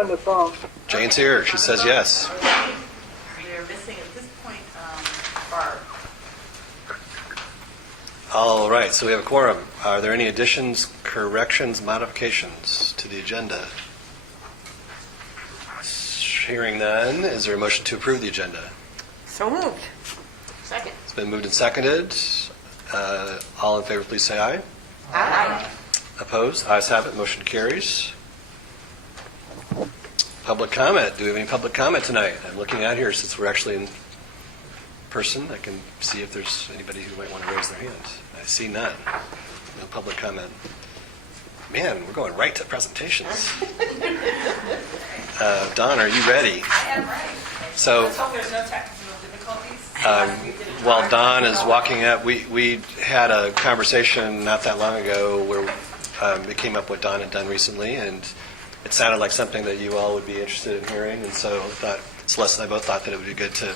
on the phone. Jane's here. She says yes. They're missing at this point Barb. All right, so we have a quorum. Are there any additions, corrections, modifications to the agenda? Hearing none, is there a motion to approve the agenda? So moved. Second. It's been moved and seconded. All in favor, please say aye. Aye. Opposed? Ayes have it. Motion carries. Public comment. Do we have any public comment tonight? I'm looking out here since we're actually in person. I can see if there's anybody who might want to raise their hand. I see none. No public comment. Man, we're going right to presentations. Don, are you ready? I am ready. So, Let's hope there's no technical difficulties. while Don is walking up, we had a conversation not that long ago where it came up what Don had done recently, and it sounded like something that you all would be interested in hearing, and so Celeste and I both thought that it would be good to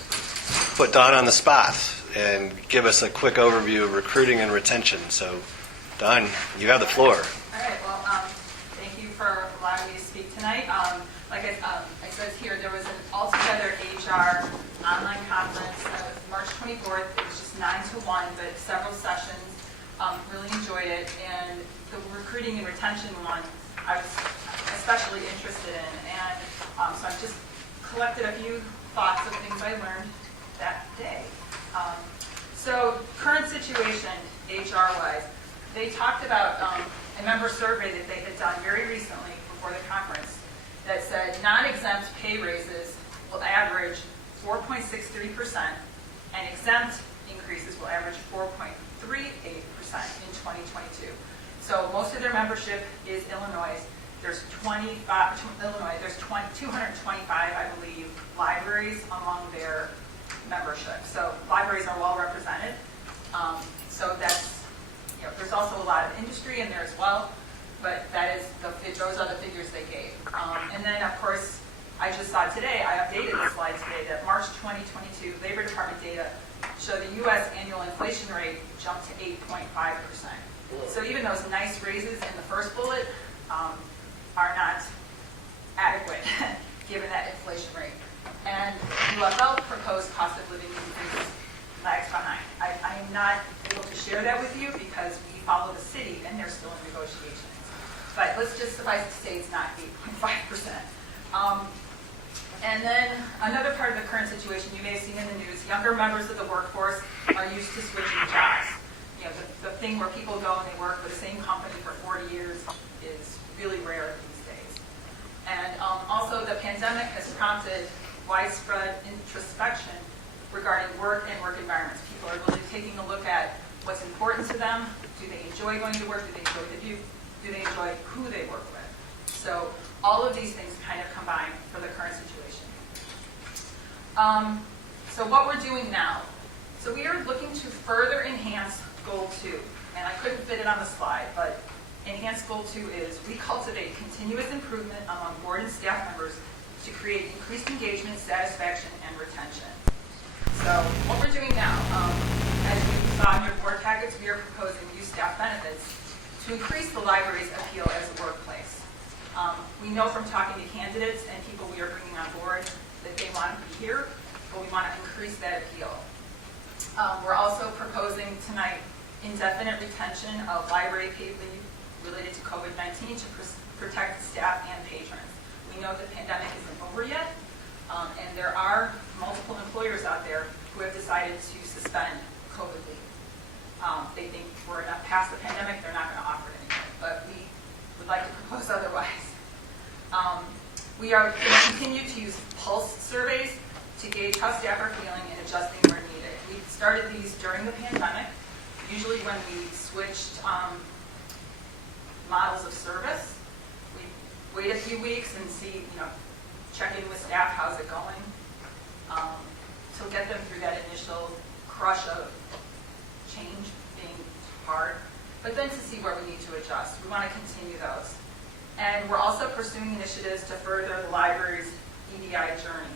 put Don on the spot and give us a quick overview of recruiting and retention. So, Don, you have the floor. All right, well, thank you for allowing me to speak tonight. Like I said here, there was an all-together HR online conference that was March 24th. It was just 9 to 1, but several sessions. Really enjoyed it. And the recruiting and retention one, I was especially interested in. And so I've just collected a few thoughts of things I learned that day. So current situation, HR-wise, they talked about a member survey that they had done very recently before the conference that said non-exempt pay raises will average 4.63% and exempt increases will average 4.38% in 2022. So most of their membership is Illinois. There's 225, I believe, libraries among their membership. So libraries are well represented. So that's, there's also a lot of industry in there as well, but those are the figures they gave. And then, of course, I just saw today, I updated the slide today, that March 2022 Labor Department data show the U.S. annual inflation rate jumped to 8.5%. So even those nice raises in the first bullet are not adequate given that inflation rate. And UFL proposed cost of living increases lags behind. I am not able to share that with you because we follow the city and they're still in negotiations. But let's just suffice to say it's not 8.5%. And then another part of the current situation you may have seen in the news, younger members of the workforce are used to switching jobs. The thing where people go and they work for the same company for 40 years is really rare these days. And also the pandemic has prompted widespread introspection regarding work and work environments. People are really taking a look at what's important to them. Do they enjoy going to work? Do they enjoy the view? Do they enjoy who they work with? So all of these things kind of combine for the current situation. So what we're doing now. So we are looking to further enhance Goal 2. And I couldn't fit it on the slide, but enhanced Goal 2 is we cultivate continuous improvement among board and staff members to create increased engagement, satisfaction, and retention. So what we're doing now, as you saw in your board packets, we are proposing new staff benefits to increase the library's appeal as a workplace. We know from talking to candidates and people we are bringing on board that they want to be here, but we want to increase that appeal. We're also proposing tonight indefinite retention of library paid leave related to COVID-19 to protect staff and patrons. We know the pandemic isn't over yet, and there are multiple employers out there who have decided to suspend COVID leave. They think we're enough past the pandemic, they're not going to offer it anymore, but we would like to propose otherwise. We are going to continue to use pulse surveys to gauge how staff are feeling and adjusting where needed. We started these during the pandemic, usually when we switched models of service. We wait a few weeks and see, check in with staff, how's it going, to get them through that initial crush of change being hard, but then to see where we need to adjust. We want to continue those. And we're also pursuing initiatives to further the library's EDI journey.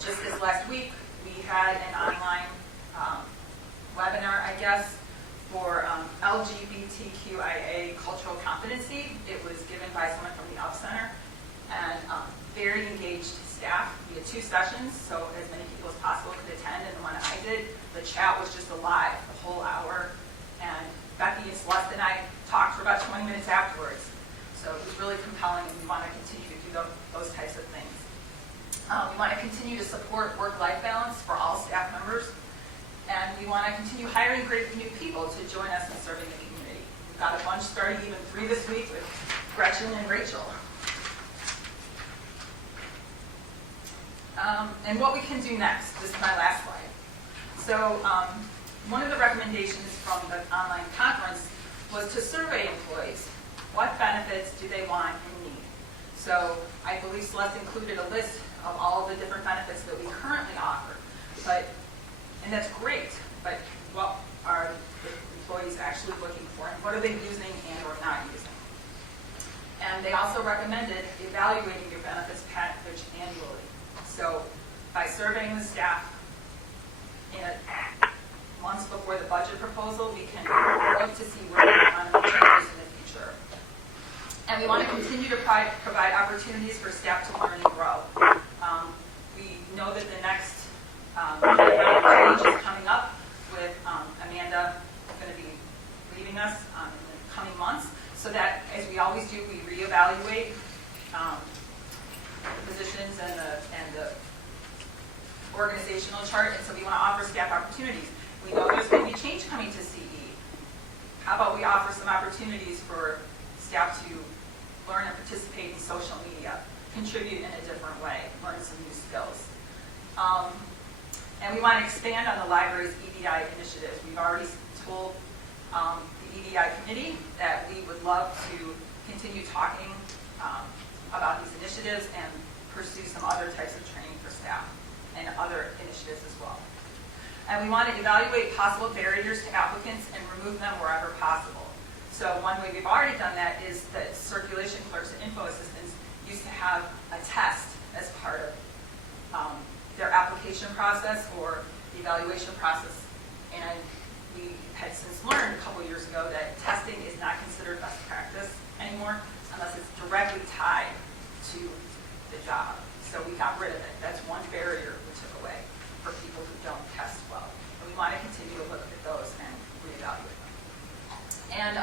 Just this last week, we had an online webinar, I guess, for LGBTQIA cultural competency. It was given by someone from the Up Center, and very engaged staff. We had 2 sessions, so as many people as possible could attend, and the one I did, the chat was just alive the whole hour, and Becky and Celeste and I talked for about 20 minutes afterwards. So it was really compelling, and we want to continue to do those types of things. We want to continue to support work-life balance for all staff members, and we want to continue hiring great new people to join us in serving the community. We've got a bunch starting, even 3 this week with Gretchen and Rachel. And what we can do next, this is my last slide. So one of the recommendations from the online conference was to survey employees. What benefits do they want and need? So I believe Celeste included a list of all of the different benefits that we currently offer. And that's great, but what are the employees actually looking for, and what are they using and or not using? And they also recommended evaluating your benefits package annually. So by surveying the staff months before the budget proposal, we can look to see where we want to make changes in the future. And we want to continue to provide opportunities for staff to learn and grow. We know that the next round of change is coming up with Amanda going to be leaving us in the coming months, so that, as we always do, we reevaluate the positions and the organizational chart, and so we want to offer staff opportunities. We know there's going to be change coming to CE. How about we offer some opportunities for staff to learn and participate in social media, contribute in a different way, learn some new skills. And we want to expand on the library's EDI initiatives. We've already told the EDI committee that we would love to continue talking about these initiatives and pursue some other types of training for staff and other initiatives as well. And we want to evaluate possible barriers to applicants and remove them wherever possible. So one way we've already done that is that circulation clerks and info assistants used to have a test as part of their application process or the evaluation process. And we had since learned a couple years ago that testing is not considered best practice anymore unless it's directly tied to the job. So we got rid of it. That's one barrier we took away for people who don't test well. And we want to continue to look at those and reevaluate them. And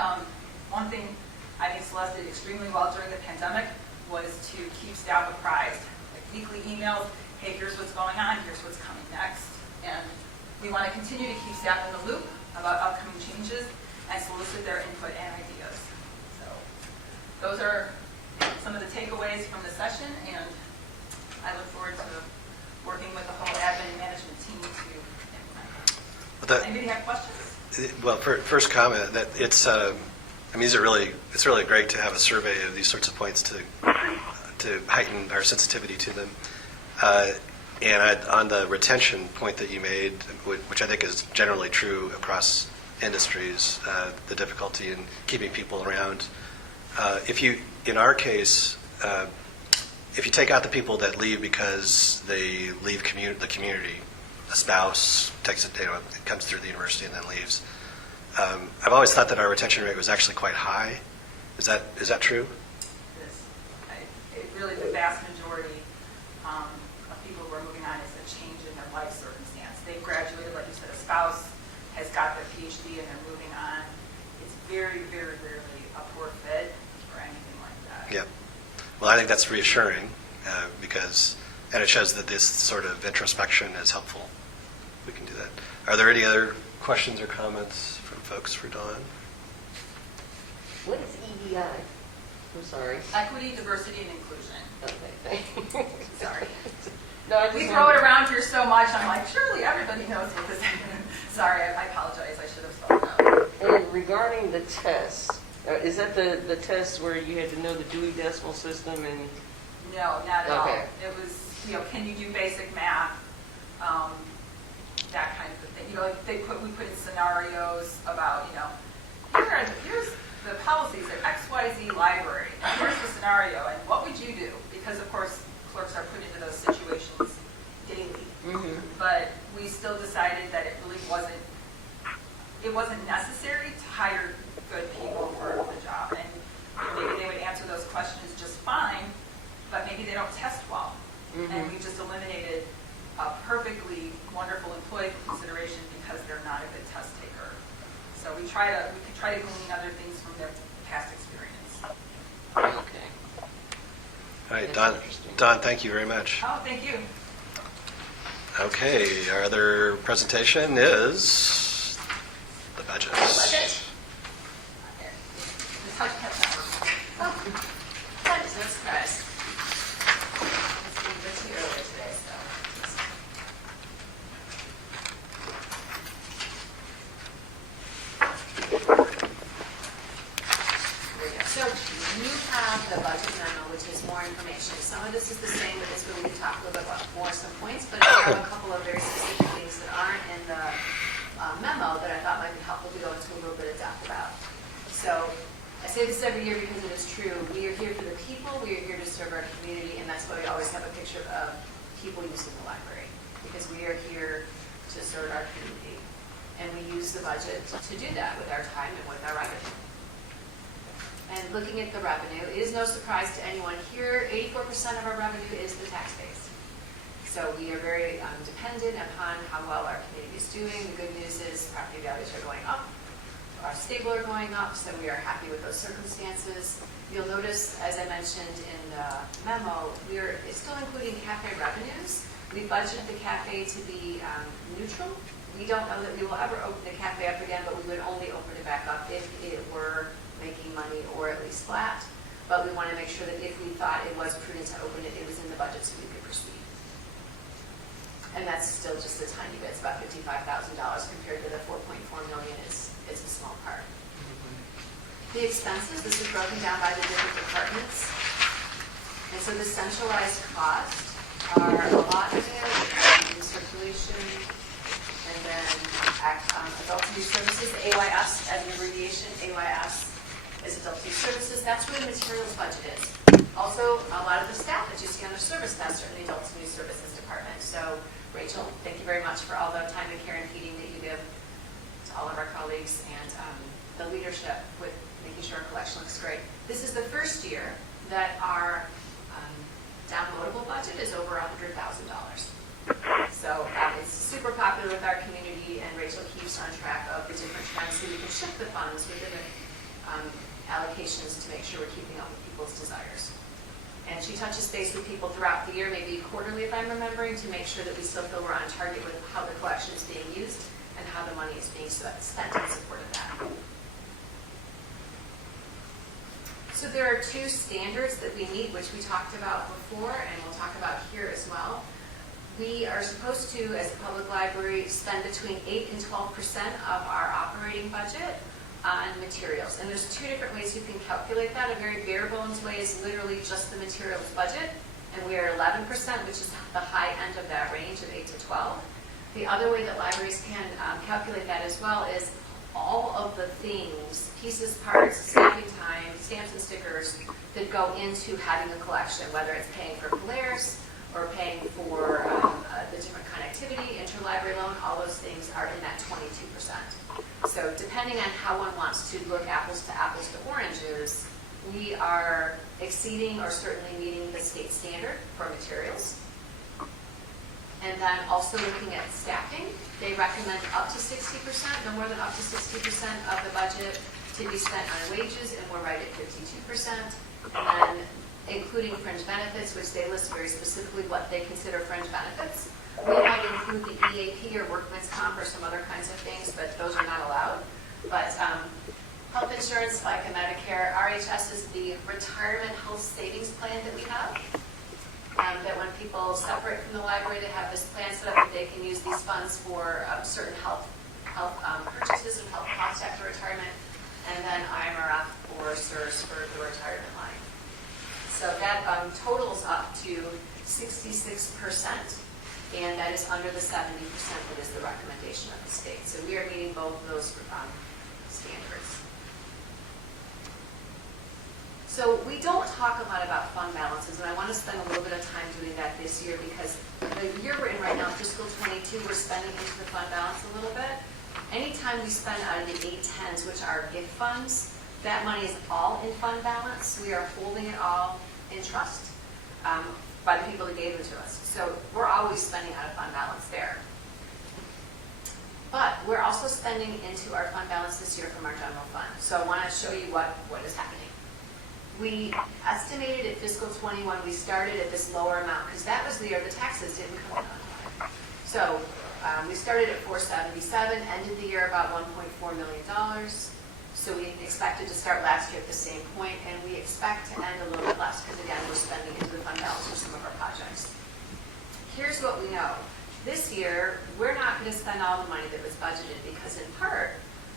one thing I think Celeste did extremely well during the pandemic was to keep staff apprised. Like weekly emails, hey, here's what's going on, here's what's coming next. And we want to continue to keep staff in the loop about upcoming changes and solicit their input and ideas. So those are some of the takeaways from the session, and I look forward to working with the whole admin and management team to implement. Anybody have questions? Well, first comment that it's, I mean, it's really great to have a survey of these sorts of points to heighten our sensitivity to them. And on the retention point that you made, which I think is generally true across industries, the difficulty in keeping people around. In our case, if you take out the people that leave because they leave the community, a spouse takes it, comes through the university and then leaves. I've always thought that our retention rate was actually quite high. Is that true? It is. It really, the vast majority of people who are moving on is a change in their life circumstance. They've graduated, like you said, a spouse has got their PhD and they're moving on. It's very, very rarely a poor fit or anything like that. Yeah. Well, I think that's reassuring and it shows that this sort of introspection is helpful. We can do that. Are there any other questions or comments from folks for Dawn? What is EDI? I'm sorry. Equity, diversity, and inclusion. Okay, thank you. Sorry. No, I just We throw it around here so much, I'm like, surely everybody knows what this is. Sorry, I apologize. I should have spelled it out. And regarding the test, is that the test where you had to know the Dewey Decimal System and? No, not at all. Okay. It was, can you do basic math? That kind of thing. Like we put in scenarios about, here's the policies at XYZ library, and here's the scenario, and what would you do? Because, of course, clerks are put into those situations daily. Mm-hmm. But we still decided that it really wasn't necessary don't test well. And we just eliminated a perfectly wonderful employee consideration because they're not a good test taker. So we could try to glean other things from their past experience. Okay. All right, That's Don, interesting. Don, thank you very much. Oh, thank you. Okay, our other presentation is the budget. Budget? Just touch that. That is no surprise. It's been good to you earlier today, so. There you go. So you have the budget memo, which is more information. Some of this is the same, but this way we can talk a little bit about more some points. But I have a couple of very specific things that aren't in the memo that I thought might be helpful to go into a little bit of depth about. So I say this every year because it is true. We are here for the people. We are here to serve our community, and that's why we always have a picture of people using the library, because we are here to serve our community. And we use the budget to do that with our time and with our revenue. And looking at the revenue, it is no surprise to anyone here, 84% of our revenue is the tax base. So we are very dependent upon how well our community is doing. The good news is property values are going up, our stable are going up, so we are happy with those circumstances. You'll notice, as I mentioned in the memo, we are still including cafe revenues. We budgeted the cafe to be neutral. We don't know that we will ever open the cafe up again, but we would only open it back up if it were making money or at least flat. But we want to make sure that if we thought it was prudent to open it, it was in the budget so we could proceed. And that's still just a tiny bit. It's about $55,000 compared to the $4.4 million is a small part. The expenses, this is broken down by the different departments. And so the centralized costs are a lot of it, in circulation, and then adult use services, the AYS, as an abbreviation, AYS is adult use services. That's where the materials budget is. Also, a lot of the staff that you see on the service desk are in the adult use services department. So, Rachel, thank you very much for all the time and care and feeding that you give to all of our colleagues and the leadership with making sure our collection looks great. This is the first year that our downloadable budget is over $100,000. So it's super popular with our community, and Rachel keeps on track of the different trends so we can shift the funds within the allocations to make sure we're keeping up with people's desires. And she touches base with people throughout the year, maybe quarterly if I'm remembering, to make sure that we still feel we're on target with how the collection is being used and how the money is being spent in support of that. So there are two standards that we meet, which we talked about before, and we'll talk about here as well. We are supposed to, as a public library, spend between 8 and 12% of our operating budget on materials. And there's two different ways you can calculate that. A very bare bones way is literally just the materials budget, and we are 11%, which is the high end of that range of 8 to 12. The other way that libraries can calculate that as well is all of the things, pieces, parts, staffing time, stamps and stickers that go into having a collection, whether it's paying for flares or paying for the different connectivity, interlibrary loan, all those things are in that 22%. So depending on how one wants to look apples to oranges, we are exceeding or certainly meeting the state standard for materials. And then also looking at staffing, they recommend up to 60%, no more than up to 60% of the budget to be spent on wages, and we're right at 52%. And then including fringe benefits, which they list very specifically what they consider fringe benefits. We might include the EAP or workman's comp or some other kinds of things, but those are not allowed. But health insurance, like a Medicare, RHS is the retirement health savings plan that we have. That when people separate from the library, they have this plan set up that they can use these funds for certain health purchases and health costs after retirement, and then IMRF or SERS for the retirement line. So that totals up to 66%, and that is under the 70% that is the recommendation of the state. So we are meeting both of those standards. So we don't talk a lot about fund balances, and I want to spend a little bit of time doing that this year because the year we're in right now, fiscal 22, we're spending into the fund balance a little bit. Anytime we spend out of the 810s, which are gift funds, that money is all in fund balance. We are holding it all in trust. by the people that gave them to us. So we're always spending out of fund balance there. But we're also spending into our fund balance this year from our general fund. So I want to show you what is happening. We estimated at fiscal 21, we started at this lower amount because that was the year the taxes didn't come in on time. So we started at 477, ended the year about $1.4 million. So we expected to start last year at the same point, and we expect to end a little bit less because, again, we're spending into the fund balance for some of our projects. Here's what we know. This year, we're not going to spend all the money that was budgeted because, in part,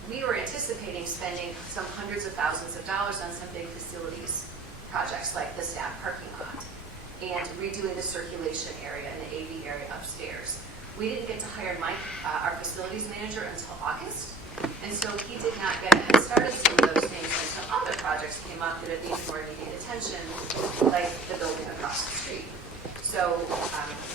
we were anticipating spending some hundreds of thousands of dollars on some big facilities projects like the staff parking lot and redoing the circulation area and the AV area upstairs. We didn't get to hire Mike, our facilities manager, until August, and so he did not get a head start on some of those things until other projects came up that at least more immediate attention, like the building across the street. So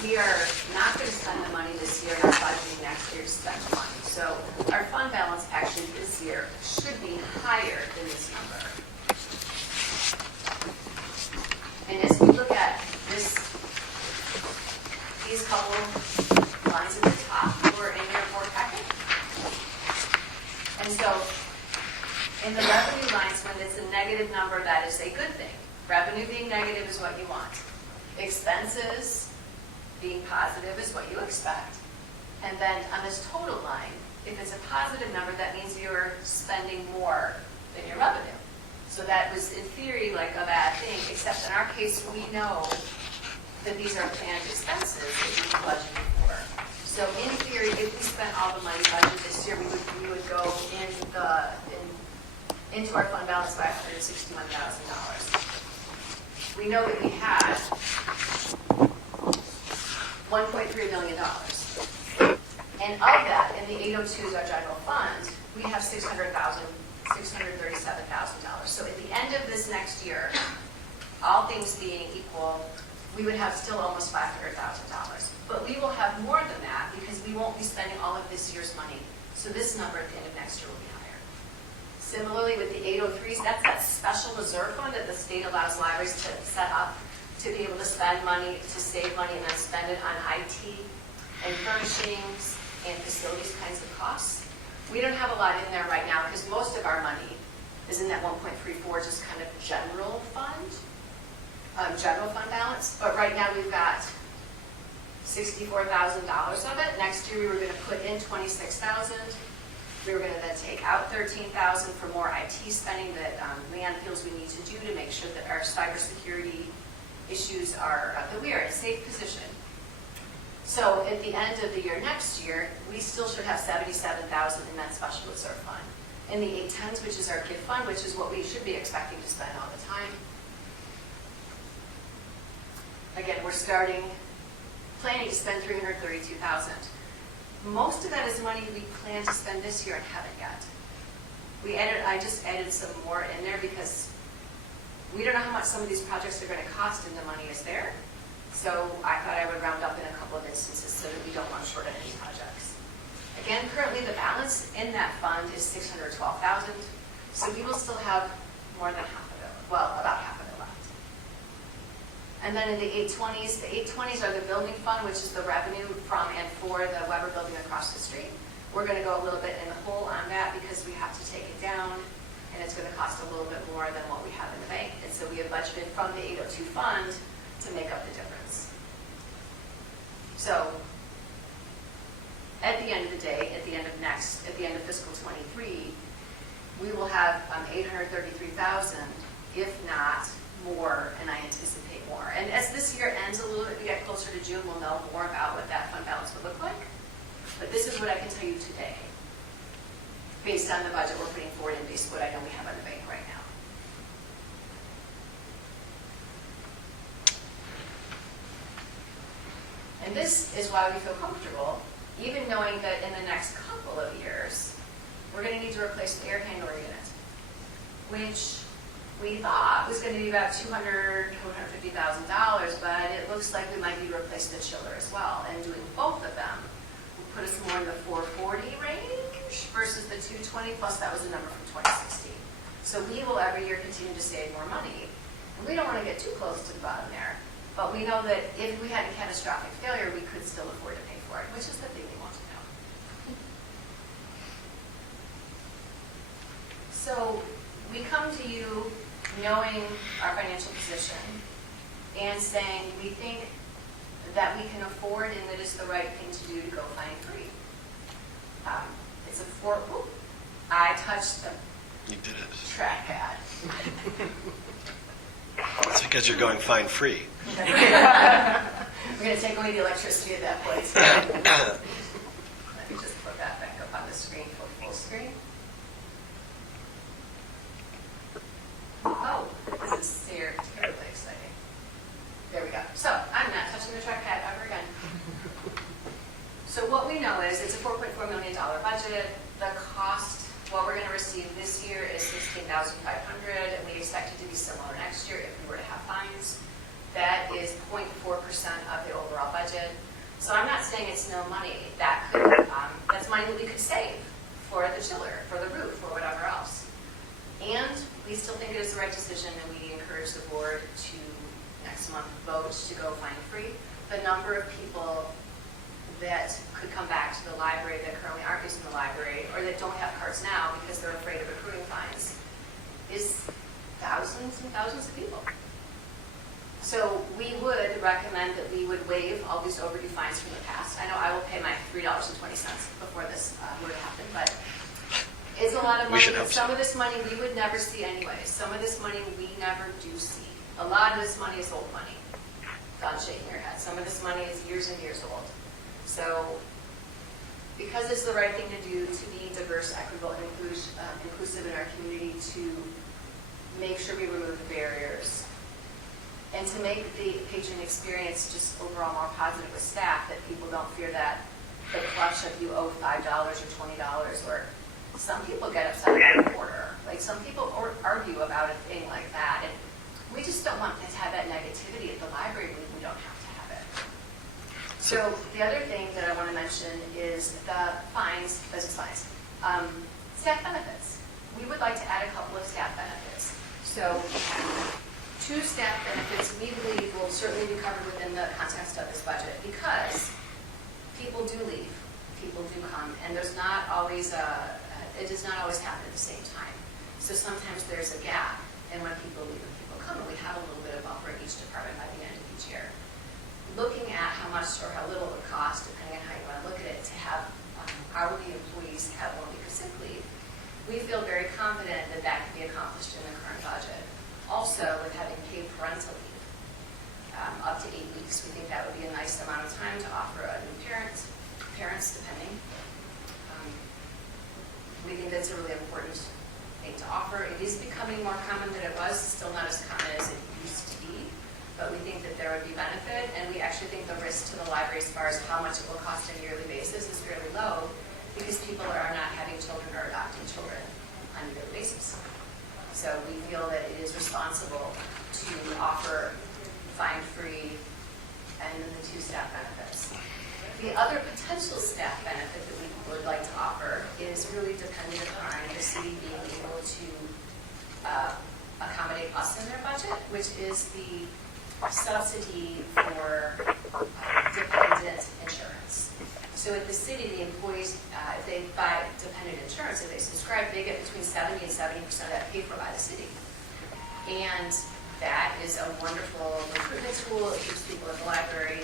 we are not going to spend the money this year and our budgeting next year to spend the money. So our fund balance actually this year should be higher than this number. And as we look at these couple lines at the top were in your board packet. And so in the revenue lines, when it's a negative number, that is a good thing. Revenue being negative is what you want. Expenses being positive is what you expect. And then on this total line, if it's a positive number, that means you're spending more than your revenue. So that was, in theory, like a bad thing, except in our case, we know that these are planned expenses that we budgeted for. So in theory, if we spent all the money budgeted this year, we would go into our fund balance by $161,000. We know that we had $1.3 million. And of that, in the 802s, our general fund, we have $637,000. So at the end of this next year, all things being equal, we would have still almost $500,000. But we will have more than that because we won't be spending all of this year's money. So this number at the end of next year will be higher. Similarly, with the 803s, that's that special reserve fund that the state allows libraries to set up to be able to spend money, to save money, and then spend it on IT and furnishings and facilities kinds of costs. We don't have a lot in there right now because most of our money is in that 1.34, just kind of general fund balance. But right now we've got $64,000 of it. Next year we were going to put in $26,000. We were going to then take out $13,000 for more IT spending that Leanne feels we need to do to make sure that our cybersecurity issues are, that we are in a safe position. So at the end of the year next year, we still should have $77,000 in that special reserve fund. In the 810s, which is our gift fund, which is what we should be expecting to spend all the time. Again, we're planning to spend $332,000. Most of that is money we plan to spend this year and haven't yet. I just added some more in there because we don't know how much some of these projects are going to cost and the money is there. So I thought I would round up in a couple of instances so that we don't run short on any projects. Again, currently the balance in that fund is $612,000. So we will still have more than half of it, well, about half of it left. And then in the 820s are the building fund, which is the revenue from and for the Weber building across the street. We're going to go a little bit in the hole on that because we have to take it down, and it's going to cost a little bit more than what we have in the bank. And so we have budgeted from the 802 fund to make up the difference. So at the end of the day, at the end of fiscal 23, we will have $833,000, if not more, and I anticipate more. And as this year ends a little bit, we get closer to June, we'll know more about what that fund balance would look like. But this is what I can tell you today, based on the budget we're putting forward and based on what I know we have in the bank right now. And this is why we feel comfortable, even knowing that in the next couple of years, we're going to need to replace the air handler unit, which we thought was going to be about $250,000, but it looks like we might need to replace the chiller as well. And doing both of them will put us more in the 440 range versus the 220, plus that was a number from 2016. So we will every year continue to save more money. And we don't want to get too close to the bottom there. But we know that if we had a catastrophic failure, we could still afford to pay for it, which is the thing we want to know. So we come to you knowing our financial position and saying we think that we can afford and that it's the right thing to do to go find free. It's a I touched the You did it. trackpad. It's because you're going fine free. We're going to take away the electricity at that place. Let me just put that back up on the screen for full screen. Oh, this is terribly exciting. There we go. So I'm not touching the trackpad ever again. So what we know is it's a $4.4 million budget. The cost, what we're going to receive this year is $16,500, and we expect it to be similar next year if we were to have fines. That is 0.4% of the overall budget. So I'm not saying it's no money. That's money that we could save for the chiller, for the roof, or whatever else. And we still think it is the right decision, and we encourage the board to, next month, vote to go fine free. The number of people that could come back to the library that currently aren't using the library or that don't have cards now because they're afraid of accruing fines is thousands and thousands of people. So we would recommend that we would waive all these overdue fines from the past. I know I will pay my $3.20 before this were to happen, but it's a lot of money. Some of this money we would never see anyway. Some of this money we never do see. A lot of this money is old money. God's shaking your head. Some of this money is years and years old. So because it's the right thing to do to be diverse, equitable, and inclusive in our community, to make sure we remove the barriers, and to make the patron experience just overall more positive with staff, that people don't fear that the clutch of you owe $5 or $20, or some people get upset about an order. Like some people argue about a thing like that, and we just don't want to have that negativity at the library when we don't have to have it. So the other thing that I want to mention is the fines, business fines. Staff benefits. We would like to add a couple of staff benefits. So 2 staff benefits we believe will certainly be covered within the context of this budget, because people do leave, people do come, and there's not always it does not always happen at the same time. So sometimes there's a gap, and when people leave and people come, and we have a little bit of buffer in each department by the end of each year. Looking at how much or how little it would cost, depending on how you want to look at it, to have hourly employees have 1 week of sick leave, we feel very confident that that can be accomplished in the current budget. Also, with having paid parental leave, up to 8 weeks, we think that would be a nice amount of time to offer a new parents depending. We think that's a really important thing to offer. It is becoming more common than it was, still not as common as it used to be, but we think that there would be benefit, and we actually think the risk to the library as far as how much it will cost on a yearly basis is fairly low, because people are not having children or adopting children on a yearly basis. So we feel that it is responsible to offer fine-free and then the 2 staff benefits. The other potential staff benefit that we would like to offer is really dependent upon the city being able to accommodate us in their budget, which is the subsidy for dependent insurance. So at the city, the employees, if they buy dependent insurance, if they subscribe, they get between 70 and 70% of that paid for by the city. And that is a wonderful recruitment tool. It keeps people at the library.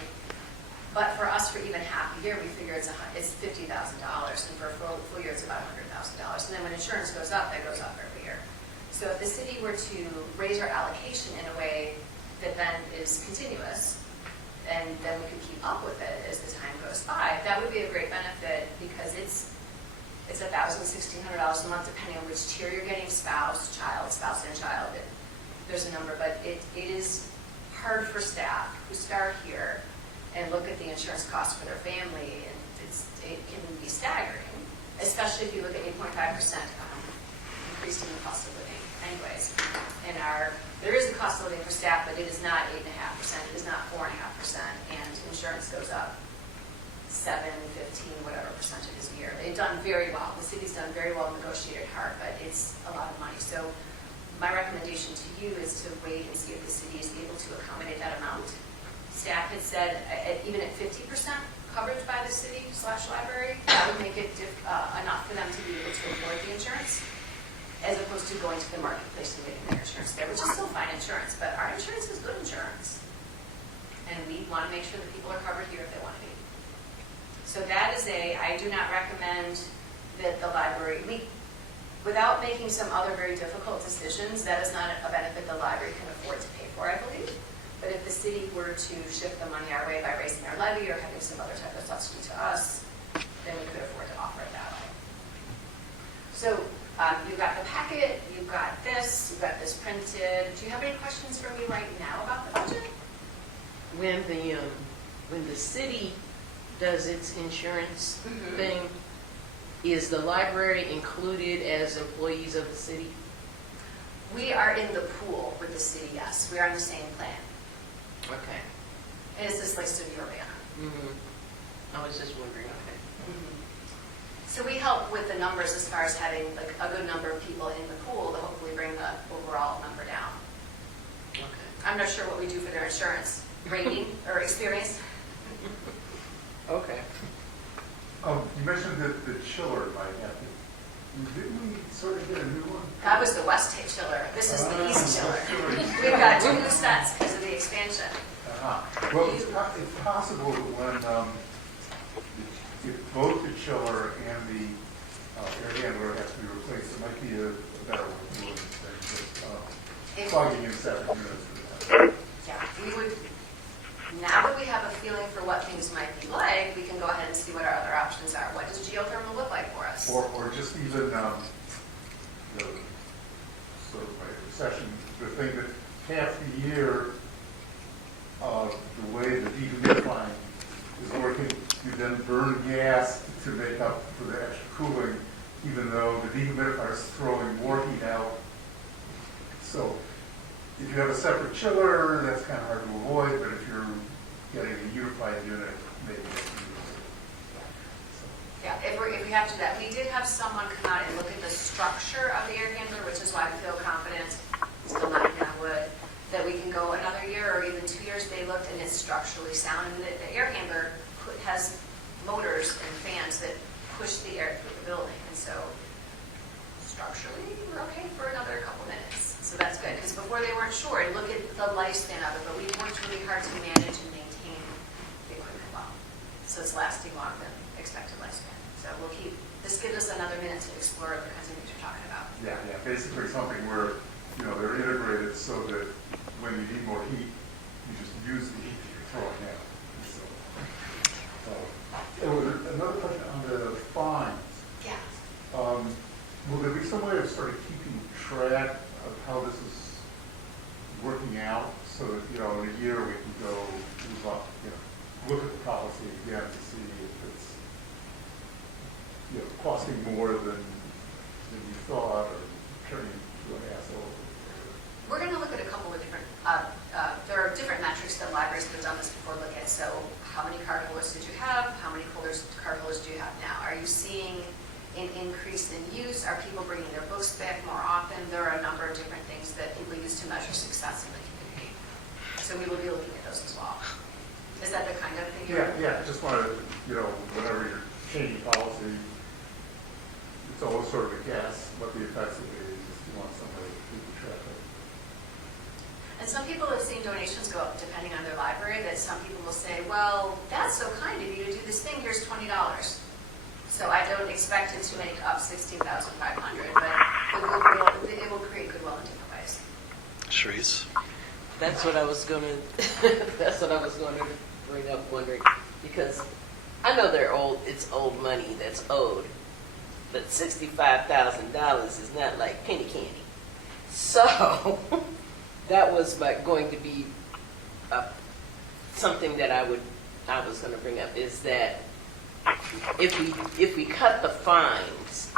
But for us, for even half a year, we figure it's $50,000, and for a full year, it's about $100,000. And then when insurance goes up, that goes up every year. So if the city were to raise our allocation in a way that then is continuous, and then we could keep up with it as the time goes by, that would be a great benefit, because it's $1,000, $1,600 a month, depending on which tier you're getting, spouse and child. There's a number, but it is hard for staff who start here and look at the insurance costs for their family, and it can be staggering, especially if you look at 8.5% increase in the cost of living. Anyways, there is a cost of living for staff, but it is not 8.5%, it is not 4.5%, and insurance goes up 7, 15, whatever percentages a year. They've done very well. The city's done very well, negotiated hard, but it's a lot of money. So my recommendation to you is to wait and see if the city is able to accommodate that amount said, even at 50% coverage by the city/library, that would make it enough for them to be able to afford the insurance, as opposed to going to the marketplace and getting their insurance there, which is still fine insurance, but our insurance is good insurance. And we want to make sure that people are covered here if they want to be. So that is I do not recommend that the library, without making some other very difficult decisions, that is not a benefit the library can afford to pay for, I believe. But if the city were to shift the money our way by raising our levy or having some other type of subsidy to us, then we could afford to offer it that way. So you've got the packet, you've got this printed. Do you have any questions for me right now about the budget? When the city does its insurance Mhm. thing, is the library included as employees of the city? We are in the pool with the city, yes. We are on the same plan. Okay. And it's just listed in Urbana. I was just wondering, okay. So we help with the numbers as far as having like a good number of people in the pool to hopefully bring the overall number down. Okay. I'm not sure what we do for their insurance rating or experience. Okay. You mentioned that the chiller might have to, didn't we sort of get a new one? That was the West Take chiller. This is the East chiller. Chiller. We've got two new sets because of the expansion. Well, it's possible that when, if both the chiller and the air handler have to be replaced, it might be a better way to do it than just plugging in separate units. Yeah, we would, now that we have a feeling for what things might be like, we can go ahead and see what our other options are. What does geothermal look like for us? Or just even the sort of by recession, the thing that half the year, the way the dehumidifying is working, you then burn gas to make up for the extra cooling, even though the dehumidifier is throwing more heat out. So if you have a separate chiller, that's kind of hard to avoid, but if you're getting a unified unit, maybe that's easier. Yeah, if we have to do that. We did have someone come out and look at the structure of the air handler, which is why we feel confident, still not on wood, that we can go another year or even 2 years. They looked and it's structurally sound. And the air handler has motors and fans that push the air through the building. And so structurally, we're okay for another couple minutes. So that's good, because before they weren't sure. And look at the lifespan of it, but we worked really hard to manage and maintain the equipment well. So it's lasting longer than expected lifespan. So we'll keep, this gives us another minute to explore the kinds of things you're talking about. Yeah, basically something where, they're integrated so that when you need more heat, you just use the heat that you're throwing out. Another question on the fines. Yeah. Will there be some way of sort of keeping track of how this is working out so that, in a year we can go look at the policy again to see if it's, costing more than you thought or turning into an asshole? We're going to look at a couple of different, there are different metrics that libraries that have done this before look at. So how many card holders did you have? How many card holders do you have now? Are you seeing an increase in use? Are people bringing their books back more often? There are a number of different things that people use to measure success in the community. So we will be looking at those as well. Is that the kind of thing you're? Yeah, just want to, whenever you're changing policy, it's always sort of a guess what the effects will be. You want somebody to keep track of. And some people have seen donations go up depending on their library, that some people will say, well, that's so kind of you to do this thing, here's $20. So I don't expect it to make up $16,500, but it will create goodwill in different ways. Sharice? That's what I was going to bring up, wondering, because I know it's old money that's owed, but $65,000 is not like penny candy. So that was going to be something that I was going to bring up, is that if we cut the fines,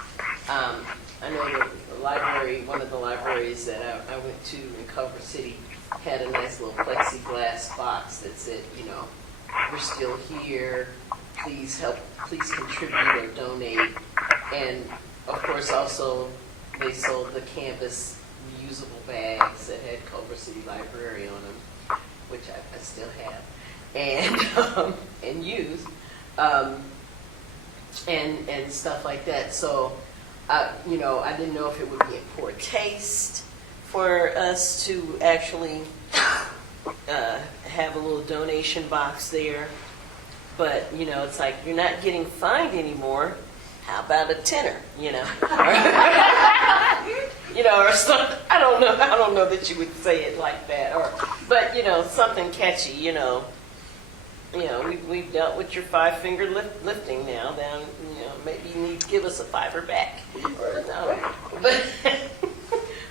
I know that the library, one of the libraries that I went to in Culver City, had a nice little plexiglass box that said, we're still here, please contribute or donate. And of course also they sold the canvas reusable bags that had Culver City Library on them, which I still have. and and used, and stuff like that. So, you know, I didn't know if it would be in poor taste for us to actually have a little donation box there. But, you know, it's like, you're not getting fined anymore. How about a tenner, you know? You know, or something. I don't know that you would say it like that. But, you know, something catchy, you know. You know, we've dealt with your five-finger lifting now. Then, you know, maybe you need to give us a $5 back. Or, no.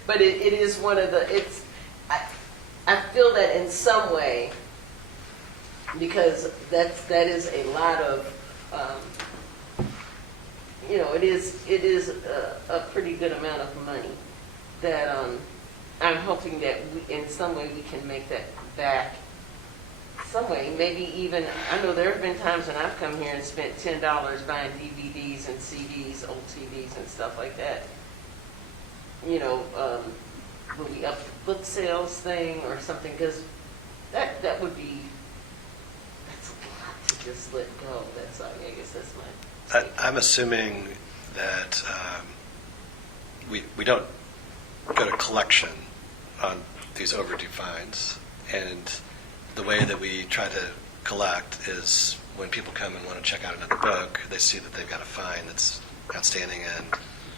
But it is one of the, I feel that in some way, because that is a lot of, you know, it is a pretty good amount of money that I'm hoping that in some way we can make that back. Some way, maybe even, I know there have been times when I've come here and spent $10 buying DVDs and CDs, old CDs and stuff like that. You know, will we up the book sales thing or something? Because that would be, that's a lot to just let go. That's, I guess that's my... I'm assuming that we don't go to collection on these overdue fines, and the way that we try to collect is when people come and want to check out another book, they see that they've got a fine that's outstanding, and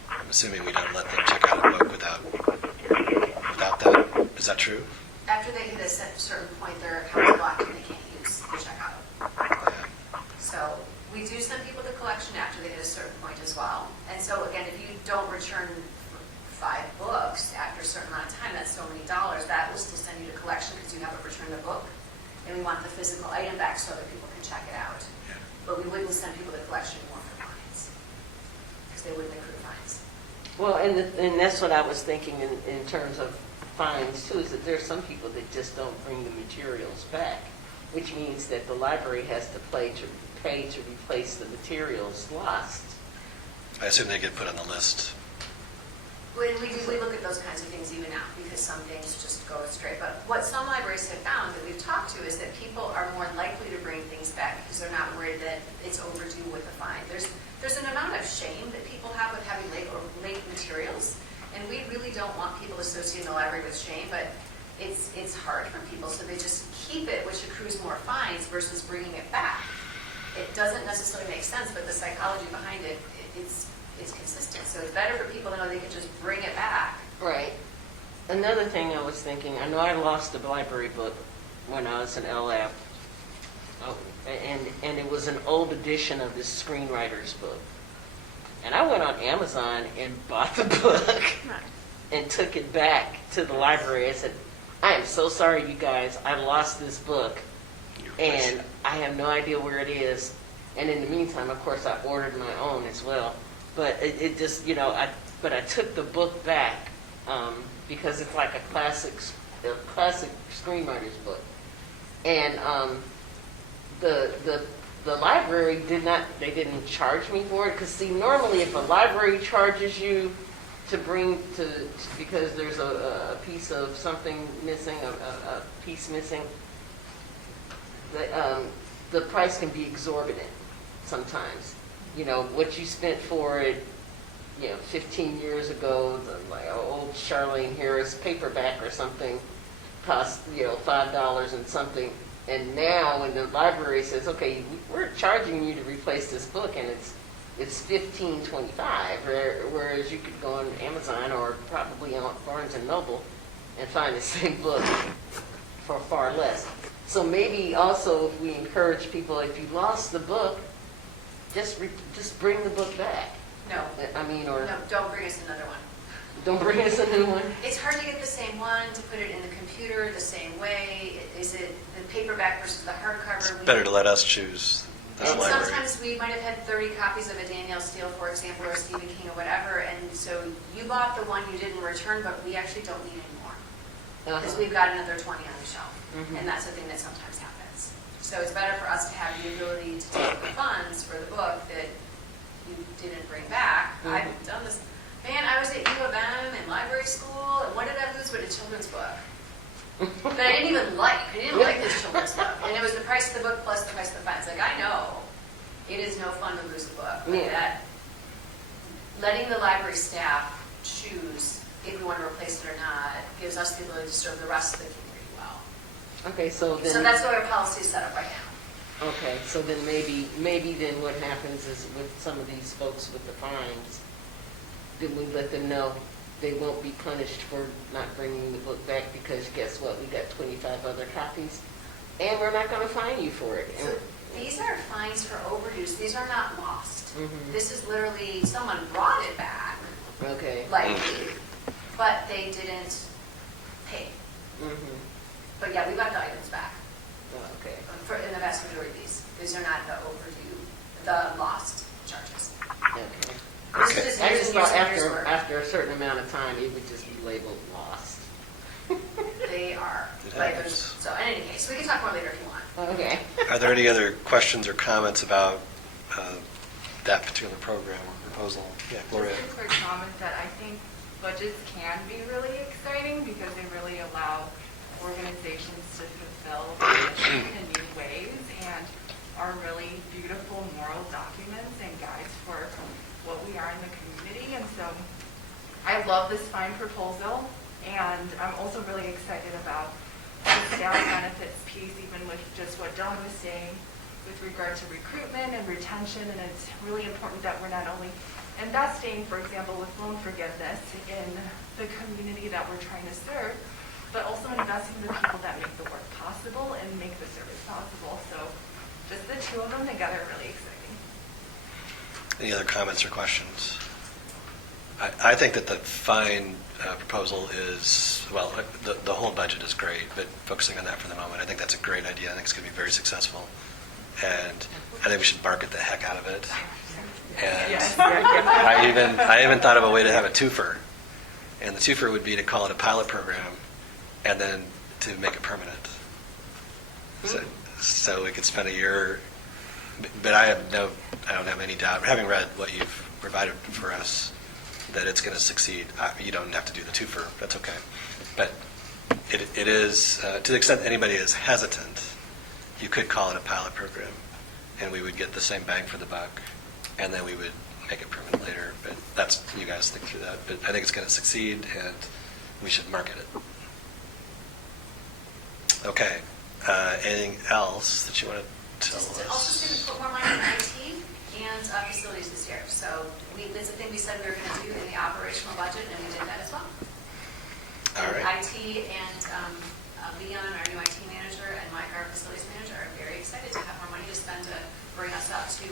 I'm assuming we don't let them check out a book without that. Is that true? After they hit a certain point, their account's blocked and they can't use the checkout. So we do send people to collection after they hit a certain point as well. And so again, if you don't return 5 books after a certain amount of time, that's so many dollars, that will still send you to collection because you haven't returned the book. And we want the physical item back so that people can check it out. Yeah. But we wouldn't send people to collection more for fines, because they wouldn't accrue fines. Well, and that's what I was thinking in terms of fines too, is that there's some people that just don't bring the materials back, which means that the library has to pay to replace the materials lost. I assume they get put on the list. We look at those kinds of things even now, because some things just go astray. But what some libraries have found that we've talked to is that people are more likely to bring things back because they're not worried that it's overdue with a fine. There's an amount of shame that people have with having late materials, and we really don't want people associating the library with shame, but it's hard for people, so they just keep it, which accrues more fines versus bringing it back. It doesn't necessarily make sense, but the psychology behind it, it's consistent. So it's better for people to know they can just bring it back. Right. Another thing I was thinking, I know I lost a library book when I was in LF, and it was an old edition of this screenwriter's book. And I went on Amazon and bought the book and took it back to the library. I said, I am so sorry, you guys, I lost this book, and I have no idea where it is. And in the meantime, of course, I ordered my own as well. But it just, you know, I took the book back because it's like a classic screenwriter's book. And the library didn't charge me for it. Because, see, normally if a library charges you because there's a piece of something missing, a piece missing, the price can be exorbitant sometimes. You know, what you spent for it, 15 years ago, like old Charlene Harris paperback or something cost, $5 and something. And now when the library says, okay, we're charging you to replace this book, and it's $15.25, whereas you could go on Amazon or probably on Barnes & Noble and find the same book for far less. So maybe also if we encourage people, if you lost the book, just bring the book back. No. I mean, or No, don't bring us another one. don't bring us a new one. It's hard to get the same one, to put it in the computer the same way. Is it the paperback versus the hardcover? Better to let us choose as a And library. sometimes we might have had 30 copies of a Danielle Steele, for example, or Stephen King or whatever, and so you bought the one you didn't return, but we actually don't need anymore. Because we've got another 20 on the shelf. And that's the thing that sometimes happens. So it's better for us to have the ability to take the funds for the book that you didn't bring back. I've done this. Man, I was at U of M in library school, and what did I lose but a children's book? that I didn't even like. I didn't like this children's book. And it was the price of the book plus the price of the fines. Like, I know it is no fun to lose a book. But Yeah. that letting the library staff choose if we want to replace it or not gives us the ability to serve the rest of the community well. Okay, so then. So that's the way our policy is set up right now. Okay, so then maybe then what happens is with some of these folks with the fines, then we let them know they won't be punished for not bringing the book back because guess what? We got 25 other copies and we're not going to fine you for it. So these are fines for overuse. These are not lost. Mhm. This is literally someone brought it back, Okay. likely, but they didn't pay. Mm-hmm. But yeah, we got the items back Okay. for in the vast majority of these. These are not the overdue, the lost charges. Okay. This is I years just and years thought and years' after, work. after a certain amount of time, it would just be labeled lost. They are. It Like, happens. so in any case, we can talk more later if you want. Okay. Are there any other questions or comments about that particular program or proposal? Yeah, Gloria. Just a quick comment that I think budgets can be really exciting because they really allow organizations to fulfill their mission in new ways and are really beautiful moral documents and guides for what we are in the community. And so I love this fine proposal, and I'm also really excited about the staff benefits piece, even with just what Dawn was saying with regard to recruitment and retention. And it's really important that we're not only investing, for example, with loan forgiveness in the community that we're trying to serve, but also investing in the people that make the work possible and make the service possible. So just the two of them together are really exciting. Any other comments or questions? I think that the fine proposal is, well, the whole budget is great, but focusing on that for the moment, I think that's a great idea. I think it's going to be very successful. And I think we should market the heck out of it. And I even thought of a way to have a twofer. And the twofer would be to call it a pilot program and then to make it permanent. So we could spend a year, but I don't have any doubt, having read what you've provided for us, that it's going to succeed. You don't have to do the twofer, that's okay. But it is, to the extent anybody is hesitant, you could call it a pilot program, and we would get the same bang for the buck, and then we would make it permanent later. But that's, you guys think through that. But I think it's going to succeed, and we should market it. Okay. Anything else that you want to tell Just us? also say we put more money in IT and facilities this year. So it's a thing we said we were going to do in the operational budget, and we did that as well. All And right. IT and Leon, our new IT manager, and Mike, our facilities manager, are very excited to have more money to spend to bring us up to,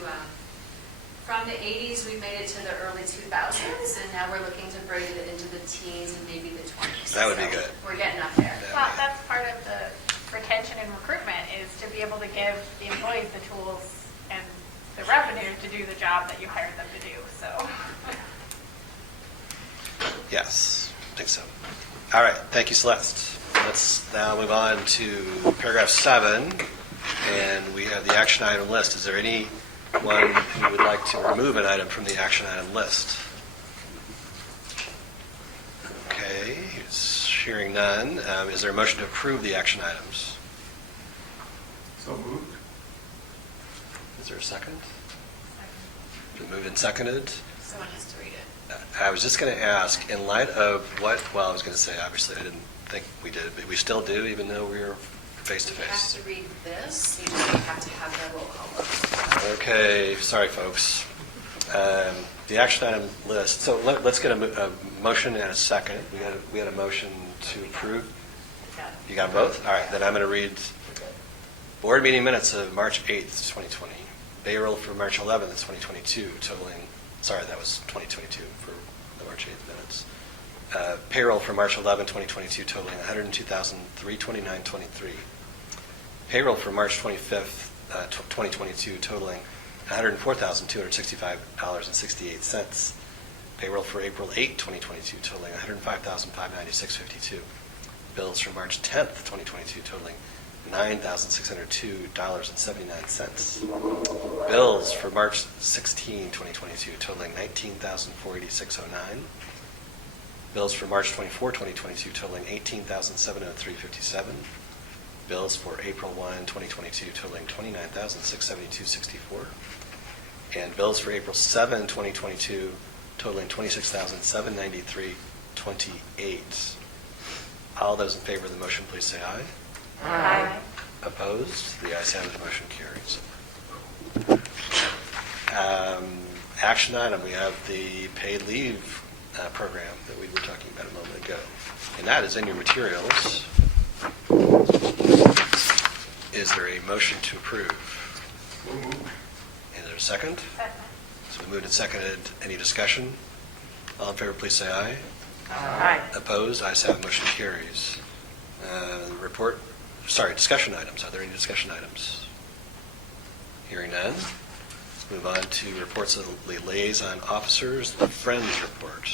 from the 80s, we made it to the early 2000s, and now we're looking to bring it into the teens and maybe the 20s. That would be So good. We're getting up there. Well, that's part of the retention and recruitment is to be able to give the employees the tools and the revenue to do the job that you hired them to do, so. Yes, I think so. All right, thank you, Celeste. Let's now move on to paragraph 7, and we have the action item list. Is there anyone who would like to remove an item from the action item list? Okay, hearing none. Is there a motion to approve the action items? So moved. Is there a second? Been moved and seconded. Someone has to read it. I was just going to ask, in light of what, well, I was going to say, obviously, I didn't think we did, but we still do, even though we're face to You have face. to read this, you just have to have the roll call vote. Okay, sorry, folks. The action item list, so let's get a motion and a second. We had a motion to approve. You got them both? All right, then I'm going to read board meeting minutes of March 8th, 2020. Payroll for March 11th, 2022, totaling, sorry, that was 2022 for the March 8th minutes. Payroll for March 11, 2022, totaling $102,329.23. Payroll for March 25th, 2022, totaling $104,265.68. Payroll for April 8, 2022, totaling $105,596.52. Bills for March 10th, 2022, totaling $9,602.79. Bills for March 16, 2022, totaling $19,486.09. Bills for March 24, 2022 totaling $18,703.57. Bills for April 1, 2022 totaling $29,672.64. And bills for April 7, 2022 totaling $26,793.28. All those in favor of the motion, please say aye. Aye. Opposed? The ayes have it, the motion carries. Action item, we have the paid leave program that we were talking about a moment ago. And that is in your materials. Is there a motion to approve? Is there a second? Second. So we moved and seconded. Any discussion? All in favor, please say aye. Aye. Opposed? Ayes have it, motion carries. Discussion items. Are there any discussion items? Hearing none. Let's move on to reports of the liaison officers. The Friends report.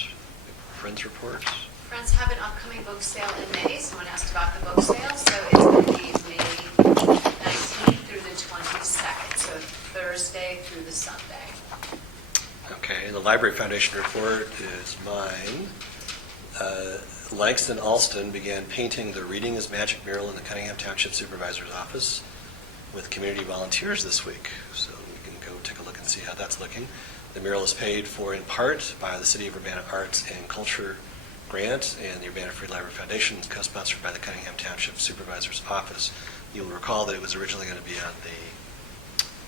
Friends report. Friends have an upcoming book sale in May. Someone asked about the book sale, so it's going to be May 19th through the 22nd, so Thursday through the Sunday. Okay, the Library Foundation report is mine. Langston Alston began painting the Reading is Magic mural in the Cunningham Township Supervisor's office with community volunteers this week. So we can go take a look and see how that's looking. The mural is paid for in part by the City of Urbana Arts and Culture Grant and the Urbana Free Library Foundation, co-sponsored by the Cunningham Township Supervisor's office. You'll recall that it was originally going to be on the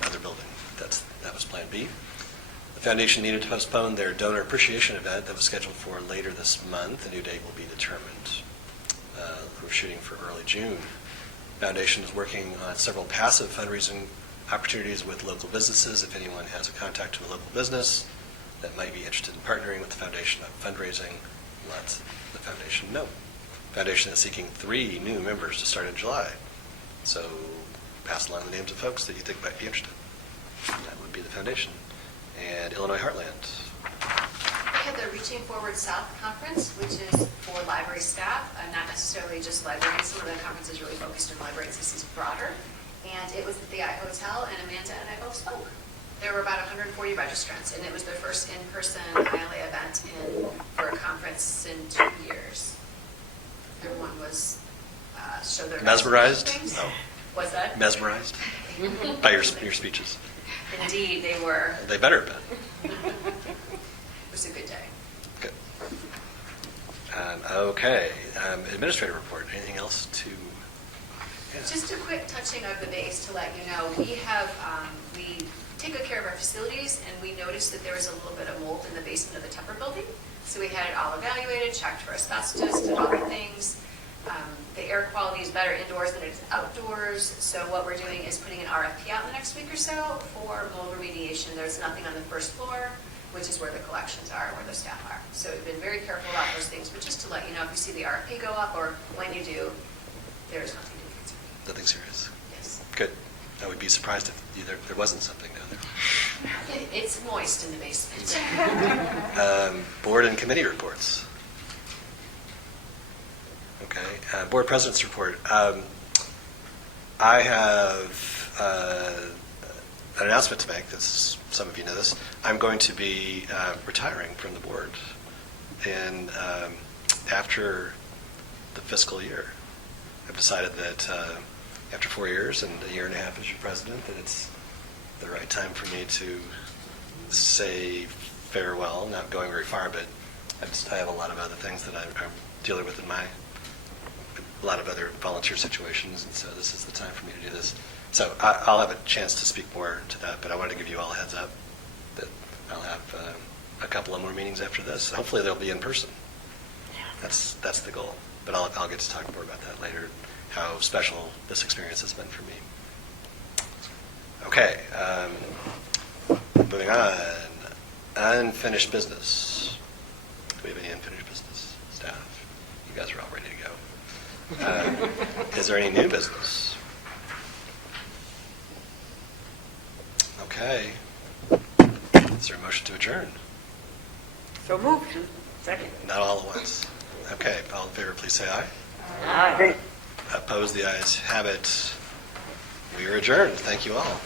other building. That was Plan B. The foundation needed to postpone their donor appreciation event that was scheduled for later this month. A new date will be determined. We're shooting for early June. The foundation is working on several passive fundraising opportunities with local businesses. If anyone has a contact to a local business that might be interested in partnering with the foundation on fundraising, let the foundation know. The foundation is seeking 3 new members to start in July. So pass along the names of folks that you think might be interested. That would be the foundation. And Illinois Heartland. We had the Reaching Forward South Conference, which is for library staff, not necessarily just librarians. Some of the conferences really focused on librarians. This is broader. And it was at the I Hotel, and Amanda and I both spoke. There were about 140 registrants, and it was their first in-person ILA event for a conference in 2 years. Everyone was showed their Mesmerized? things. Oh. Was that? Mesmerized by your speeches. Indeed, they were. They better have been. It was a good day. Good. Okay. Administrative report. Anything else to? Yeah. Just a quick touching of the base to let you know, we take good care of our facilities, and we noticed that there was a little bit of mold in the basement of the Tupper building. So we had it all evaluated, checked for asbestos, did all the things. The air quality is better indoors than it is outdoors. So what we're doing is putting an RFP out in the next week or so for mold remediation. There's nothing on the first floor, which is where the collections are, where the staff are. So we've been very careful about those things. But just to let you know, if you see the RFP go up, or when you do, there's nothing to be concerned. Nothing serious. Yes. Good. I would be surprised if there wasn't something down there. It's moist in the basement. Board and committee reports. Okay. Board President's report. I have an announcement to make. Some of you know this. I'm going to be retiring from the board after the fiscal year. I've decided that after 4 years and a year and a half as your president, that it's the right time for me to say farewell. Not going very far, but I have a lot of other things that I'm dealing with in a lot of other volunteer situations, and so this is the time for me to do this. So I'll have a chance to speak more to that, but I wanted to give you all a heads up that I'll have a couple of more meetings after this. Hopefully they'll be in person. That's the goal. But I'll get to talk more about that later, how special this experience has been for me. Okay, moving on. Unfinished business. Do we have any unfinished business, staff? You guys are all ready to go. Is there any new business? Okay. Is there a motion to adjourn? So moved. Second. Not all at once. Okay, all in favor, please say aye. Aye. Opposed, the ayes have it. We are adjourned. Thank you all.